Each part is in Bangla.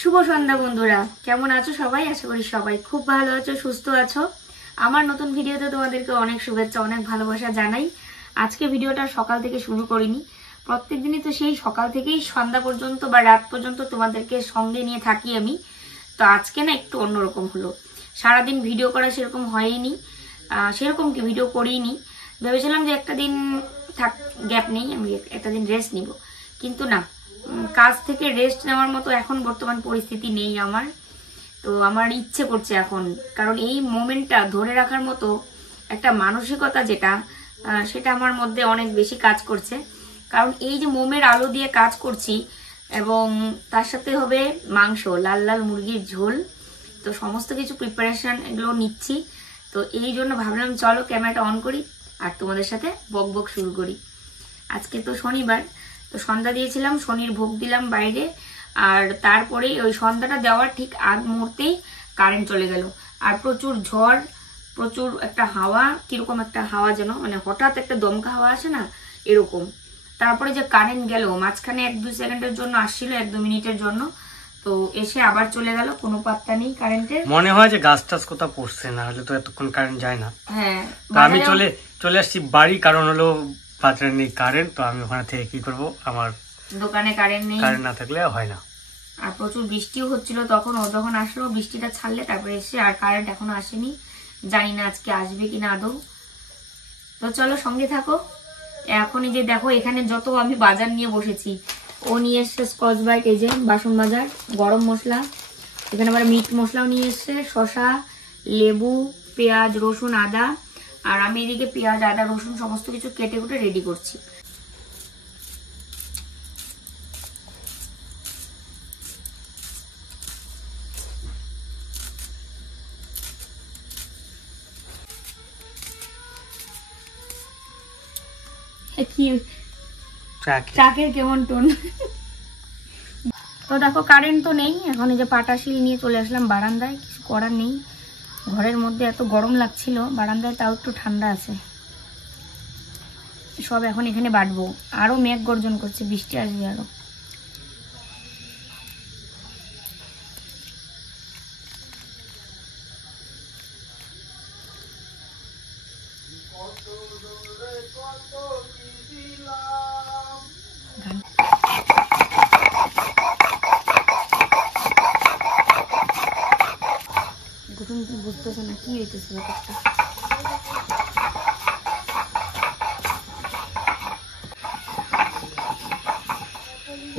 শুভ সন্ধ্যা বন্ধুরা, কেমন আছো সবাই? আশা করি সবাই খুব ভালো আছো, সুস্থ আছো। আমার নতুন ভিডিওতে তোমাদেরকে অনেক শুভেচ্ছা, অনেক ভালোবাসা জানাই। আজকে ভিডিওটা সকাল থেকে শুরু করিনি, প্রত্যেকদিনই তো সেই সকাল থেকেই সন্ধ্যা পর্যন্ত বা রাত পর্যন্ত তোমাদেরকে সঙ্গে নিয়ে থাকি আমি। তো আজকে না একটু অন্যরকম হলো, সারাদিন ভিডিও করা সেরকম হয়নি, সেরকম কি ভিডিও করিনি। ভেবেছিলাম যে একটা দিন থাক, গ্যাপ নেই, আমি একটা দিন রেস্ট নিব, কিন্তু না, কাজ থেকে রেস্ট নেওয়ার মতো এখন বর্তমান পরিস্থিতি নেই আমার। তো আমার ইচ্ছে করছে এখন, কারণ এই মোমেন্টটা ধরে রাখার মতো একটা মানসিকতা যেটা, সেটা আমার মধ্যে অনেক বেশি কাজ করছে। কারণ এই যে মোমের আলো দিয়ে কাজ করছি, এবং তার সাথে হবে মাংস, লাল লাল মুরগির ঝোল। তো সমস্ত কিছু প্রিপারেশন এগুলো নিচ্ছি। তো এই জন্য ভাবলাম চলো ক্যামেরাটা অন করি আর তোমাদের সাথে বক বক শুরু করি। আজকে তো শনিবার, তো সন্ধ্যা দিয়েছিলাম, শনির ভোগ দিলাম বাইরে। আর তারপরে ওই সন্ধ্যাটা দেওয়ার ঠিক আগ মুহূর্তেই কারেন্ট চলে গেল। আর প্রচুর ঝড়, প্রচুর একটা হাওয়া, কিরকম একটা হাওয়া যেন, মানে হঠাৎ একটা দমকা হাওয়া আসে না, এরকম। তারপরে যে কারেন্ট গেল, মাঝখানে 1-2 সেকেন্ডের জন্য আসছিল, 1-2 মিনিটের জন্য, তো এসে আবার চলে গেল, কোনো পাত্তা নেই কারেন্টের। মনে হয় যে গাছ টাছ কোথাও পড়ছে, না হলে তো এতক্ষণ কারেন্ট যায় না। হ্যাঁ, তো আমি চলে আসছি বাড়ি, কারণ হলো বাজারে নেই কারেন্ট। তো আমি ওখানে থেকে কি করব, আমার দোকানে কারেন্ট নেই, কারেন্ট না থাকলে হয় না। আর প্রচুর বৃষ্টিও হচ্ছিল তখন, ও যখন আসলো বৃষ্টিটা ছাড়লে তারপরে এসে, আর কারেন্ট এখনো আসেনি, জানি না আজকে আসবে কিনা আদৌ। তো চলো সঙ্গে থাকো। এখনই যে দেখো এখানে যত আমি বাজার নিয়ে বসেছি, ও নিয়ে এসছে স্কচ ব্রাইট, এই যে বাসন মাজার, গরম মশলা, এখানে আবার মিট মশলাও নিয়ে এসছে, শসা, লেবু, পেঁয়াজ, রসুন, আদা। আর আমি এদিকে পেঁয়াজ, আদা, রসুন সমস্ত কিছু কেটে কুটে রেডি করছি। কি ট্রাকের কেমন টোন। তো দেখো কারেন্ট তো নেই, এখন এই যে পাটাশিল নিয়ে চলে আসলাম বারান্দায়, কিছু করার নেই। ঘরের মধ্যে এত গরম লাগছিল, বারান্দায় তাও একটু ঠান্ডা আছে। সব এখন এখানে বাটবো। আরো মেঘ গর্জন করছে, বৃষ্টি আসবে আরো। বুঝতেছে না কি হইতেছে ব্যাপারটা।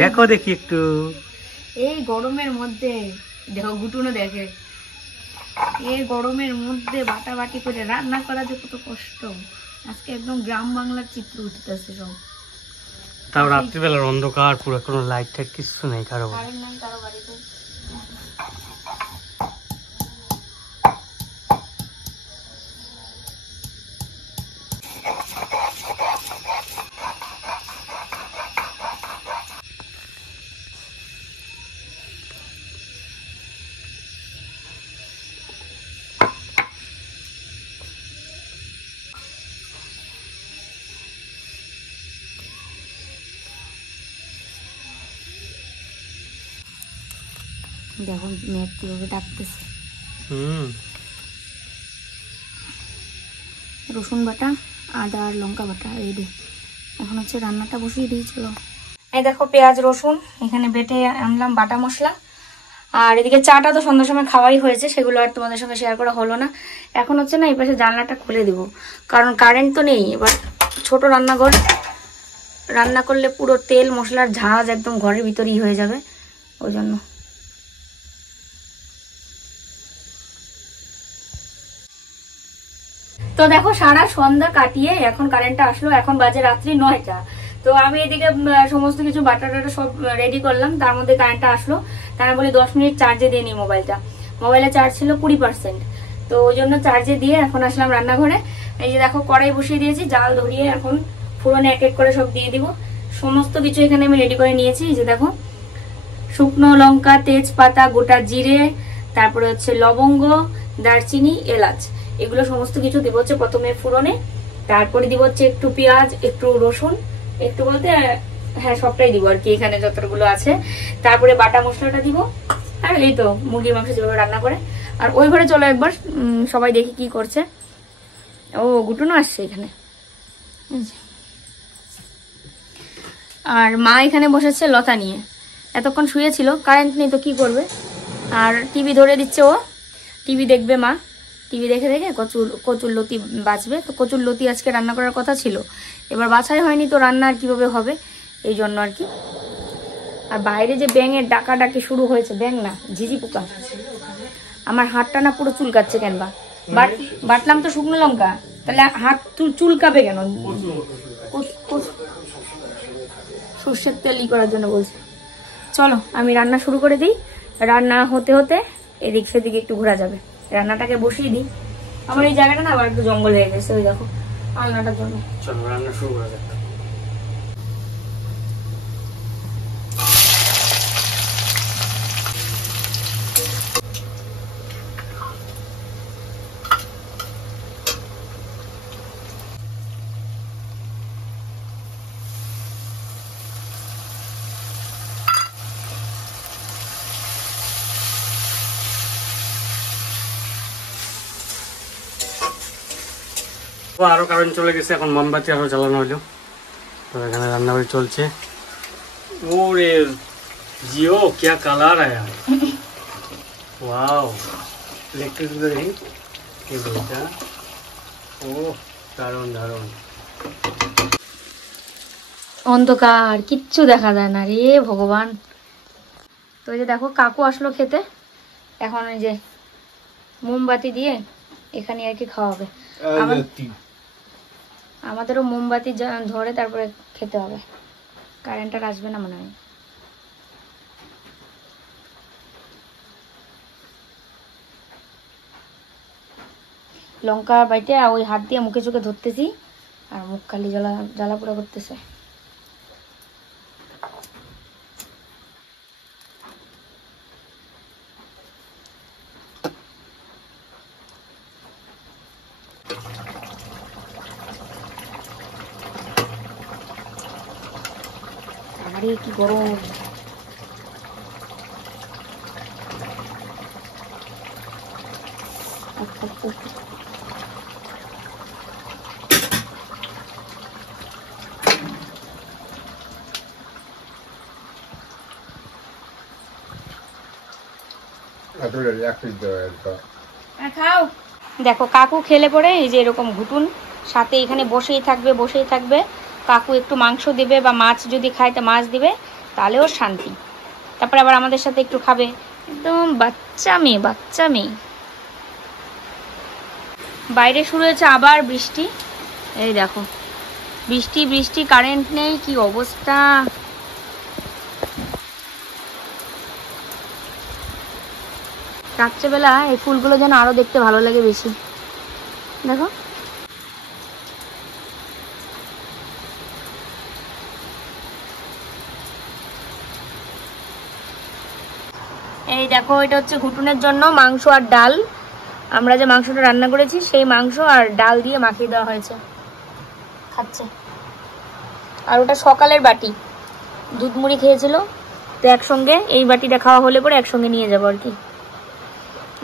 দেখো দেখি একটু, এই গরমের মধ্যে দেখো গুটুনো দেখে, এই গরমের মধ্যে বাটাবাটি করে রান্না করা যে কত কষ্ট। আজকে একদম গ্রাম বাংলার চিত্র উঠতেছে সব। তাও রাত্রিবেলার অন্ধকার, পুরো কোনো লাইট টাইট কিছু নেই কারো বাড়িতে। দেখো মেঘ কিভাবে ডাকতেছে। রসুন বাটা, আদা আর লঙ্কা বাটা রেডি। এখন হচ্ছে রান্নাটা বসিয়ে দিই, চলো। এই দেখো পেঁয়াজ রসুন এখানে বেটে আনলাম, বাটা মশলা। আর এদিকে চাটা তো সন্ধ্যার সময় খাওয়াই হয়েছে, সেগুলো আর তোমাদের সঙ্গে শেয়ার করা হলো না। এখন হচ্ছে না এই পাশে জানলাটা খুলে দিব, কারণ কারেন্ট তো নেই। এবার ছোট রান্নাঘর, রান্না করলে পুরো তেল মশলার ঝাঁজ একদম ঘরের ভিতরেই হয়ে যাবে, ওই জন্য। তো দেখো সারা সন্ধ্যা কাটিয়ে এখন কারেন্টটা আসলো, এখন বাজে রাত্রি 9টা। তো আমি এদিকে সমস্ত কিছু বাটা টাটা সব রেডি করলাম, তার মধ্যে কারেন্টটা আসলো। তার বলি 10 মিনিট চার্জে দিয়ে নিই মোবাইলটা। মোবাইলে চার্জ ছিল 20%, তো ওই জন্য চার্জে দিয়ে এখন আসলাম রান্নাঘরে। এই যে দেখো কড়াই বসিয়ে দিয়েছি, জাল ধরিয়ে এখন ফোড়নে এক এক করে সব দিয়ে দিব। সমস্ত কিছু এখানে আমি রেডি করে নিয়েছি। এই যে দেখো শুকনো লঙ্কা, তেজপাতা, গোটা জিরে, তারপরে হচ্ছে লবঙ্গ, দারচিনি, এলাচ, এগুলো সমস্ত কিছু দিব হচ্ছে প্রথমে ফোড়নে। তারপরে দিব হচ্ছে একটু পেঁয়াজ, একটু রসুন, একটু বলতে হ্যাঁ সবটাই দিব আর কি, এখানে যতগুলো আছে। তারপরে বাটা মশলাটা দিব, আর এই তো মুরগির মাংস যেভাবে রান্না করে। আর ওই ঘরে চলো একবার সবাই দেখি কি করছে। ও গুটুনও আসছে এখানে। আর মা এখানে বসেছে লতা নিয়ে, এতক্ষণ শুয়েছিল, কারেন্ট নেই তো কি করবে। আর টিভি ধরে দিচ্ছে, ও টিভি দেখবে মা, টিভি দেখে দেখে কচুর লতি বাছবে। তো কচুর লতি আজকে রান্না করার কথা ছিল, এবার বাছাই হয়নি, তো রান্না আর কিভাবে হবে এই জন্য আর কি। আর বাইরে যে ব্যাঙের ডাকাডাকি শুরু হয়েছে, ব্যাঙ না ঝিঝি পোকা, আমার হাতটা না পুরো চুলকাচ্ছে কেন বা, বাটলাম তো শুকনো লঙ্কা, তাহলে হাত চুলকাবে কেন? সর্ষের তেল করার জন্য বলছে। চলো আমি রান্না শুরু করে দিই, রান্না হতে হতে এদিক সেদিকে একটু ঘোরা যাবে। রান্নাটাকে বসিয়ে দিই, আমার এই জায়গাটা না আবার একটু জঙ্গল হয়ে গেছে, ওই দেখো আলনাটার জন্য। চলো রান্না শুরু করা যাক। আরো কারণ চলে গেছে, এখন মোমবাতি আরো জ্বালানো হলো। তো এখানে রান্নাবাড়ি চলছে। ওরে জিও क्या कलर है यार, वाओ इलेक्ट्रिक देखी ये बेटा, ओ दारुण दारुण। অন্ধকার, কিচ্ছু দেখা যায় না রে ভগবান। তো এই যে দেখো কাকু আসলো খেতে, এখন ওই যে মোমবাতি দিয়ে এখানে আর কি খাওয়া হবে। আমাদেরও মোমবাতি ধরে তারপরে খেতে হবে, কারেন্ট আর আসবে না মনে হয়। লঙ্কা বাইটে ওই হাত দিয়ে মুখে চোখে ধরতেছি, আর মুখ খালি জ্বালা পোড়া করতেছে। আরে কি গরম, খাও। দেখো কাকু খেলে পরে এই যে এরকম ঘুটুন সাথে এখানে বসেই থাকবে। কাকু একটু মাংস দেবে বা মাছ যদি খায় তা মাছ দিবে, তাহলে ওর শান্তি। তারপরে আবার আমাদের সাথে একটু খাবে, একদম বাচ্চা মেয়ে। বাইরে শুরু হয়েছে আবার বৃষ্টি, এই দেখো বৃষ্টি, কারেন্ট নেই, কি অবস্থা। রাত্রেবেলা এই ফুলগুলো যেন আরো দেখতে ভালো লাগে বেশি, দেখো। এই দেখো এটা হচ্ছে ঘুটুনের জন্য মাংস আর ডাল। আমরা যে মাংসটা রান্না করেছি সেই মাংস আর ডাল দিয়ে মাখিয়ে দেওয়া হয়েছে, খাচ্ছে। আর ওটা সকালের বাটি, দুধ মুড়ি খেয়েছিল তো একসঙ্গে এই বাটিটা খাওয়া হলে পরে একসঙ্গে নিয়ে যাবো আর কি।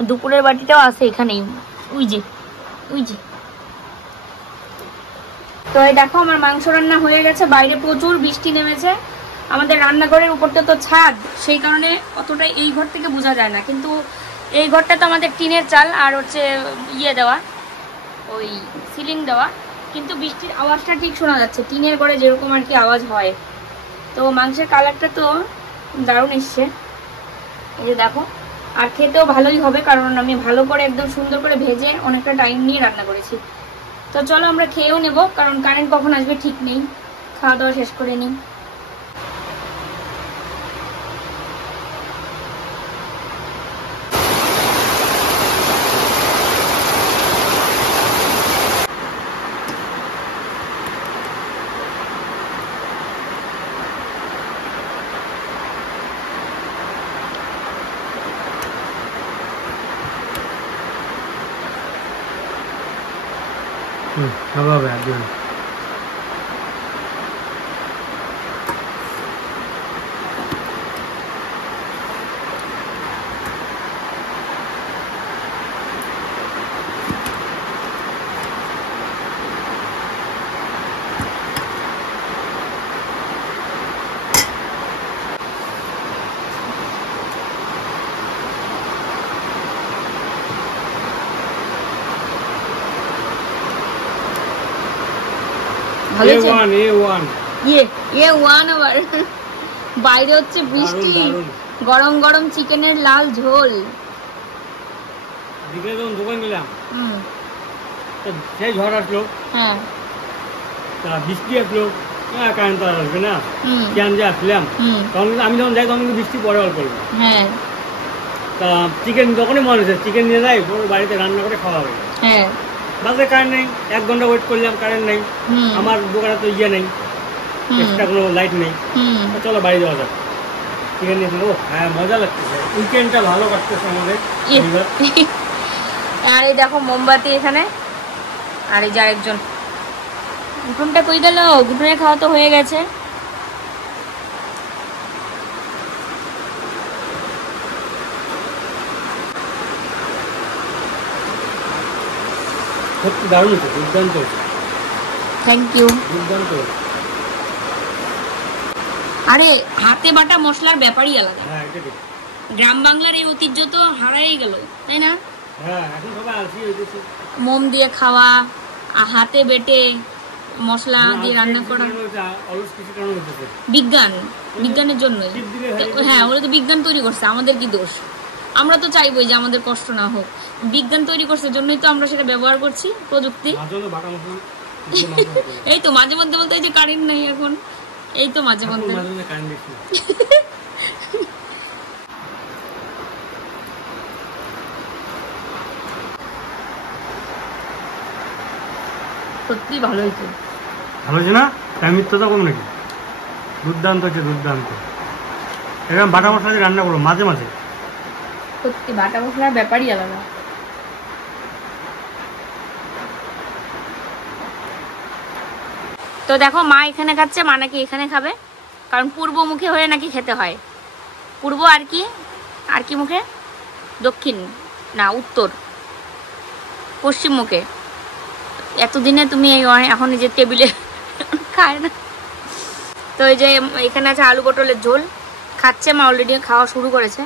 দুপুরের বাটিটাও আছে এখানেই, ওই যে। তো এই দেখো আমার মাংস রান্না হয়ে গেছে। বাইরে প্রচুর বৃষ্টি নেমেছে, আমাদের রান্নাঘরের উপরটা তো ছাদ, সেই কারণে অতটা এই ঘর থেকে বোঝা যায় না, কিন্তু এই ঘরটা তো আমাদের টিনের চাল আর হচ্ছে দেওয়া, ওই সিলিং দেওয়া, কিন্তু বৃষ্টির আওয়াজটা ঠিক শোনা যাচ্ছে টিনের ঘরে যেরকম আর কি আওয়াজ হয়। তো মাংসের কালারটা তো দারুণ এসছে, এই যে দেখো। আর খেতেও ভালোই হবে, কারণ আমি ভালো করে একদম সুন্দর করে ভেজে অনেকটা টাইম নিয়ে রান্না করেছি। তো চলো আমরা খেয়েও নেব, কারণ কারেন্ট কখন আসবে ঠিক নেই। খাওয়া দাওয়া শেষ করে নিই। হবে একদম। ভালো হয়েছে A1 A1 আবার বাইরে হচ্ছে বৃষ্টি, গরম গরম চিকেনের লাল ঝোল। বিকেলে যখন দোকান গেলাম সেই ঝড় আসলো, হ্যাঁ বৃষ্টি আসলো, কারেন্ট তো আর আসবে না, কেন যে আসলাম তখন আমি যখন যাই তখন কিন্তু বৃষ্টি পরে অল্প অল্প। হ্যাঁ তা চিকেন যখনই মনে হচ্ছে চিকেন নিয়ে যাই পুরো বাড়িতে রান্না করে খাওয়া হবে। হ্যাঁ বাসে কারেন্ট নেই, 1 ঘন্টা ওয়েট করলাম, কারেন্ট নেই, আমার দোকানে তো ইয়ে নেই, এক্সট্রা কোনো লাইট নেই, চলো বাড়ি যাওয়া যাক। চিকেন নিয়ে ও হ্যাঁ মজা লাগতেছে, উইকেন্ডটা ভালো কাটতেছে আমাদের। আর এই দেখো মোমবাতি এখানে, আর এই যে আরেকজন গুটুনটা কই গেল, গুটুনের খাওয়া তো হয়ে গেছে। সত্যি দারুণ হচ্ছে, দুর্দান্ত হচ্ছে, থ্যাংক ইউ। দুর্দান্ত। আরে হাতে বাটা মশলার ব্যাপারই আলাদা। হ্যাঁ এটা ঠিক। গ্রাম বাংলার এই ঐতিহ্য তো হারাই গেল, তাই না? হ্যাঁ এখন সবাই আলসি হইতেছে। মোম দিয়ে খাওয়া, হাতে বেটে মশলা দিয়ে রান্না করা, বিজ্ঞানের জন্যই। হ্যাঁ ওরা তো বিজ্ঞান তৈরি করছে, আমাদের কি দোষ? আমরা তো চাইবই যে আমাদের কষ্ট না হোক, বিজ্ঞান তৈরি করছে জন্যই তো আমরা সেটা ব্যবহার করছি, প্রযুক্তি। এই তো মাঝে মধ্যে বলতে, এই যে কারেন্ট নাই এখন, এই তো মাঝে মধ্যে সত্যি ভালো হয়েছে। ভালো হয়েছে না? তাই মিথ্যা কম নাকি? দুর্দান্ত হচ্ছে, দুর্দান্ত। এরকম বাটা মশলা দিয়ে রান্না করো মাঝে মাঝে, সত্যি বাটা মশলার ব্যাপারই আলাদা। তো দেখো মা এখানে খাচ্ছে, মা নাকি এখানে খাবে, কারণ পূর্ব মুখে হয়ে নাকি খেতে হয়। পূর্ব আর কি মুখে? দক্ষিণ না উত্তর, পশ্চিম মুখে। এতদিনে তুমি এখন এই যে টেবিলে খায় না। তো এই যে এখানে আছে আলু পটলের ঝোল, খাচ্ছে মা, অলরেডি খাওয়া শুরু করেছে।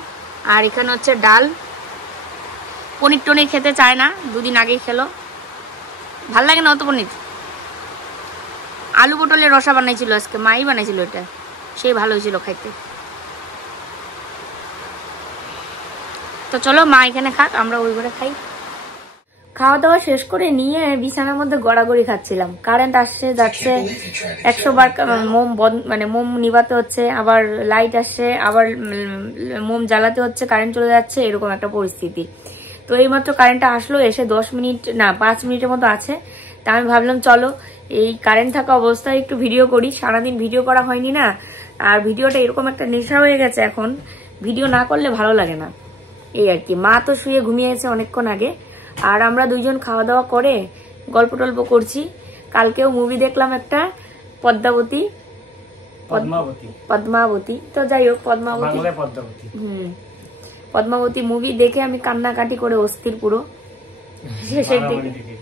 আর এখানে হচ্ছে ডাল, পনির টনির খেতে চায় না, 2 দিন আগেই খেলো, ভাল লাগে না অত পনির। আলু পটলের রসা বানাইছিল আজকে, মাই বানাইছিল, এটা সেই ভালো হয়েছিল খাইতে। তো চলো মা এখানে খাক, আমরা ওই ঘরে খাই। খাওয়া দাওয়া শেষ করে নিয়ে বিছানার মধ্যে গড়াগড়ি খাচ্ছিলাম। কারেন্ট আসছে যাচ্ছে, 100 বার মোম মানে মোম নিভাতে হচ্ছে, আবার লাইট আসছে, আবার মোম জ্বালাতে হচ্ছে, কারেন্ট চলে যাচ্ছে, এরকম একটা পরিস্থিতি। তো এইমাত্র কারেন্টটা আসলো, এসে 10 মিনিট না 5 মিনিটের মতো আছে। তা আমি ভাবলাম চলো এই কারেন্ট থাকা অবস্থায় একটু ভিডিও করি, সারাদিন ভিডিও করা হয়নি না, আর ভিডিওটা এরকম একটা নেশা হয়ে গেছে এখন, ভিডিও না করলে ভালো লাগে না, এই আর কি। মা তো শুয়ে ঘুমিয়েছে অনেকক্ষণ আগে, আর আমরা দুইজন খাওয়া দাওয়া করে গল্প টল্প করছি। কালকেও মুভি দেখলাম একটা, পদ্মাবতী। তো যাই হোক পদ্মাবতী মুভি দেখে আমি কান্নাকাটি করে অস্থির পুরো। শেষের দিকে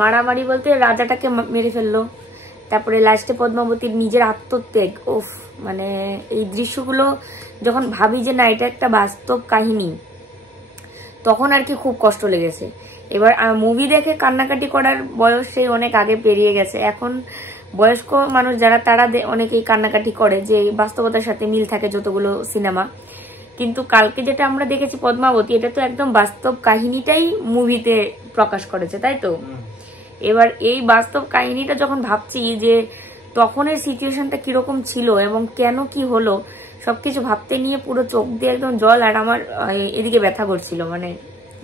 মারামারি বলতে রাজাটাকে মেরে ফেললো, তারপরে লাস্টে পদ্মাবতীর নিজের আত্মত্যাগ। ওফ, মানে এই দৃশ্যগুলো যখন ভাবি যে না এটা একটা বাস্তব কাহিনী, তখন আর কি খুব কষ্ট লেগেছে। এবার মুভি দেখে কান্নাকাটি করার বয়স সেই অনেক আগে পেরিয়ে গেছে। এখন বয়স্ক মানুষ যারা, তারা অনেকেই কান্নাকাটি করে, যে বাস্তবতার সাথে মিল থাকে যতগুলো সিনেমা। কিন্তু কালকে যেটা আমরা দেখেছি পদ্মাবতী, এটা তো একদম বাস্তব কাহিনীটাই মুভিতে প্রকাশ করেছে, তাই তো? এবার এই বাস্তব কাহিনীটা যখন ভাবছি যে তখনের সিচুয়েশনটা কিরকম ছিল এবং কেন কি হলো, সবকিছু ভাবতে নিয়ে পুরো চোখ দিয়ে একদম জল, আর আমার এদিকে ব্যথা করছিল, মানে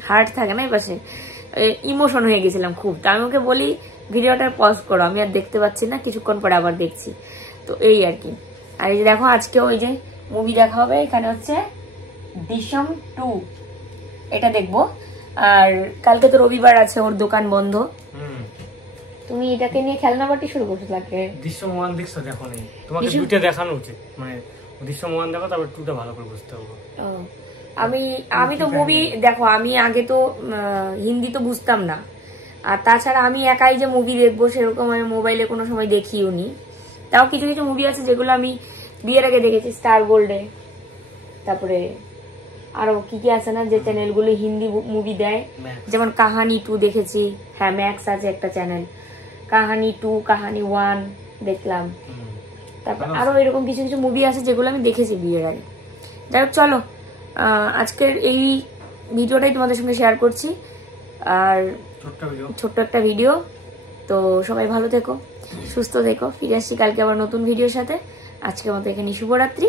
হার্ট থাকে না এই পাশে, ইমোশন হয়ে গেছিলাম খুব। তা আমি ওকে বলি ভিডিওটা পজ করো, আমি আর দেখতে পাচ্ছি না, কিছুক্ষণ পরে আবার দেখছি। তো এই আর কি। আর এই যে দেখো আজকেও ওই যে মুভি দেখা হবে, এখানে হচ্ছে দৃশ্যম 2, এটা দেখবো। আর কালকে তো রবিবার আছে, ওর দোকান বন্ধ। তুমি এটাকে নিয়ে খেলনা বাটি শুরু করতে লাগে। দৃশ্যম 1 দেখছো? দেখো নেই, তোমাকে দুইটা দেখানো উচিত, মানে দৃশ্যম 1 দেখো, তারপর 2টা ভালো করে বুঝতে হবে। আমি তো মুভি দেখো, আমি আগে তো হিন্দি তো বুঝতাম না, আর তাছাড়া আমি একাই যে মুভি দেখবো সেরকম আমি মোবাইলে কোনো সময় দেখিও নি। তাও কিছু কিছু মুভি আছে যেগুলো আমি বিয়ের আগে দেখেছি, স্টার গোল্ডে, তারপরে আরো কি কি আছে না যে চ্যানেলগুলো হিন্দি মুভি দেয়, যেমন কাহানি 2 দেখেছি, হ্যাঁ ম্যাক্স আছে একটা চ্যানেল, কাহানি 2, কাহানি 1 দেখলাম। তারপর আরো এরকম কিছু কিছু মুভি আছে যেগুলো আমি দেখেছি বিয়ের আগে। যাই হোক, চলো আজকের এই ভিডিওটাই তোমাদের সঙ্গে শেয়ার করছি, আর ছোট্ট একটা ভিডিও। তো সবাই ভালো থেকো, সুস্থ থেকো, ফিরে আসছি কালকে আবার নতুন ভিডিওর সাথে। আজকের মতো এখানে শুভরাত্রি।